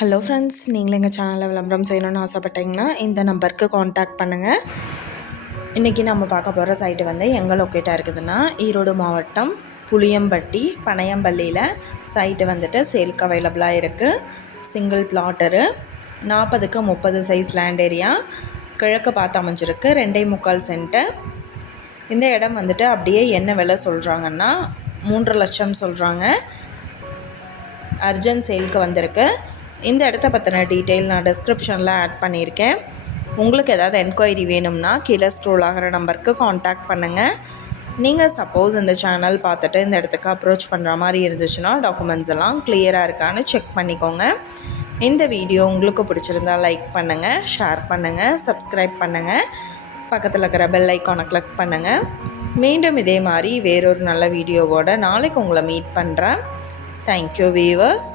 Hello friends, நீங்களும் எங்கள் சேனலில் விளம்பரம் செய்யணும்னு ஆசைப்பட்டீங்கன்னா இந்த நம்பருக்கு காண்டாக்ட் பண்ணுங்கள். இன்றைக்கி நம்ம பார்க்க போகிற சைட்டு வந்து எங்கே லொக்கேட்டாக இருக்குதுன்னா, ஈரோடு மாவட்டம் புளியம்பட்டி பனையம்பள்ளியில் சைட்டு வந்துட்டு சேல்க்கு அவைலபிளாக இருக்குது. சிங்கிள் பிளாட்டரு 40க்கு 30 சைஸ் லேண்ட் ஏரியா, கிழக்கு பார்த்து அமைஞ்சிருக்கு. 2.25 சென்ட்டு. இந்த இடம் வந்துட்டு அப்படியே என்ன விலை சொல்கிறாங்கன்னா 3.5 லட்சம் சொல்கிறாங்க. அர்ஜென்ட் சேலுக்கு வந்திருக்கு. இந்த இடத்த பற்றின டீட்டெயில் நான் டிஸ்கிரிப்ஷனில் ஆட் பண்ணியிருக்கேன். உங்களுக்கு ஏதாவது என்கொயரி வேணும்னா கீழே ஸ்க்ரோல் ஆகிற நம்பருக்கு காண்டாக்ட் பண்ணுங்கள். நீங்கள் சப்போஸ் இந்த சேனல் பார்த்துட்டு இந்த இடத்துக்கு அப்ரோச் பண்ணுற மாதிரி இருந்துச்சுன்னா டாக்குமெண்ட்ஸ் எல்லாம் கிளியராக இருக்கான்னு செக் பண்ணிக்கோங்க. இந்த வீடியோ உங்களுக்கு பிடிச்சிருந்தால் லைக் பண்ணுங்கள், ஷேர் பண்ணுங்கள், சப்ஸ்கிரைப் பண்ணுங்கள், பக்கத்தில் இருக்கிற பெல் ஐக்கானை கிளிக் பண்ணுங்கள். மீண்டும் இதே மாதிரி வேறொரு நல்ல வீடியோவோட நாளைக்கு உங்களை மீட் பண்ணுறேன். Thank you viewers.